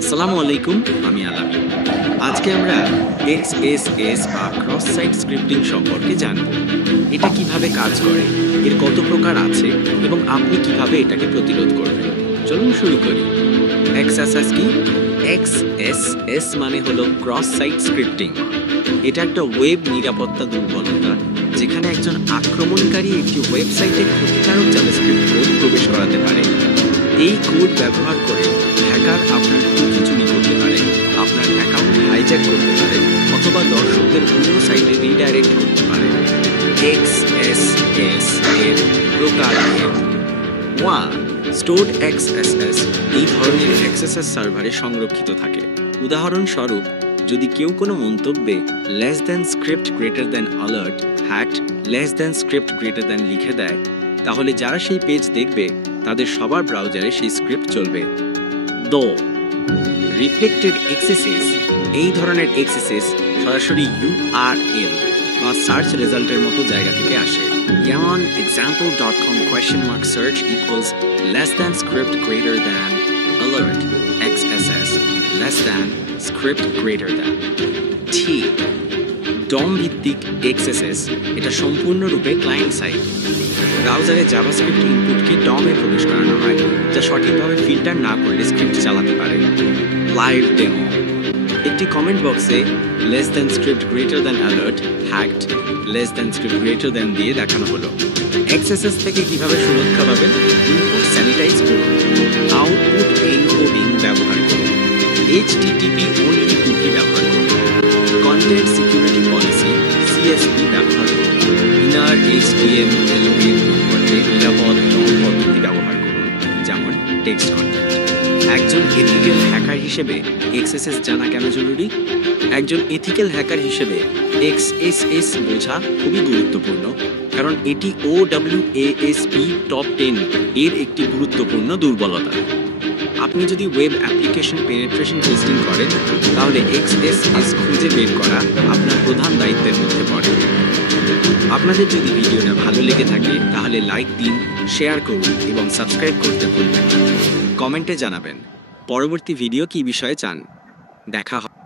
আসসালামু আলাইকুম, আমি আলামিন। আজকে আমরা XSS বা ক্রস সাইট স্ক্রিপ্টিং সম্পর্কে জানব। এটা কিভাবে কাজ করে, এর কত প্রকার আছে এবং আপনি কিভাবে এটাকে প্রতিরোধ করবেন। চলুন শুরু করি। XSS কি? XSS মানে হলো ক্রস সাইট স্ক্রিপ্টিং। এটা একটা ওয়েব নিরাপত্তা দুর্বলতা, যেখানে একজন আক্রমণকারী একটি ওয়েবসাইটে ক্ষতিকারক জাভাস্ক্রিপ্ট কোড প্রবেশ করাতে পারে। এই কোড ব্যবহার করে হ্যাকার আপনার কুকি চুরি করতে পারে, আপনার অ্যাকাউন্ট হাইজ্যাক করতে পারে অথবা দর্শকদের অন্য সাইটে রিডাইরেক্ট করতে পারে। XSS এর প্রকারভেদ। 1. স্টোরড XSS এই ধরনের XSS সার্ভারে সংরক্ষিত থাকে। উদাহরণস্বরূপ, যদি কেউ কোনো মন্তব্যে script greater than alert hacked script greater than লিখে দেয়, তাহলে যারা সেই পেজ দেখবে তাদের সবার ব্রাউজারে সেই স্ক্রিপ্ট চলবে। রিফ্লেক্টেড XSS এই ধরনের XSS সরাসরি URL বা সার্চ রেজাল্টের মতো জায়গা থেকে আসে। যেমন example.com search equals script greater than alert XSS script greater than DOM ভিত্তিক XSS এটা সম্পূর্ণরূপে ক্লায়েন্ট সাইড। ব্রাউজারে জাভাস্ক্রিপ্ট ইনপুটকে DOM-এ প্রবেশ করানো হয়, যা সঠিকভাবে ফিল্টার না করলে স্ক্রিপ্ট চালাতে পারে। লাইভ ডেমো একটি কমেন্ট বক্সে script greater than alert hacked script greater than দিয়ে দেখানো হলো। XSS থেকে কিভাবে সুরক্ষা পাবেন? ইনপুট স্যানিটাইজ করুন, আউটপুট এনকোডিং ব্যবহার করুন, HTTP only কুকি ব্যবহার করুন, কন্টেন্ট সিকিউরিটি পলিসি CSP ব্যবহার করুন, ইনার HTML এর পরিবর্তে নিরাপদ DOM পদ্ধতি ব্যবহার করুন, যেমন টেক্সট কন্টেন্ট। একজন এথিক্যাল হ্যাকার হিসেবে XSS জানা কেন জরুরি? একজন এথিক্যাল হ্যাকার হিসেবে XSS বোঝা খুবই গুরুত্বপূর্ণ, কারণ এটি OWASP টপ 10 এর একটি গুরুত্বপূর্ণ দুর্বলতা। আপনি যদি ওয়েব অ্যাপ্লিকেশন পেনিট্রেশন টেস্টিং করেন, তাহলে XSS খুঁজে বের করা আপনার প্রধান দায়িত্বের মধ্যে পড়ে। আপনাদের যদি ভিডিওটা ভালো লেগে থাকে তাহলে লাইক দিন, শেয়ার করুন এবং সাবস্ক্রাইব করতে ভুলবেন না। কমেন্টে জানাবেন পরবর্তী ভিডিও কী বিষয়ে চান। দেখা হবে।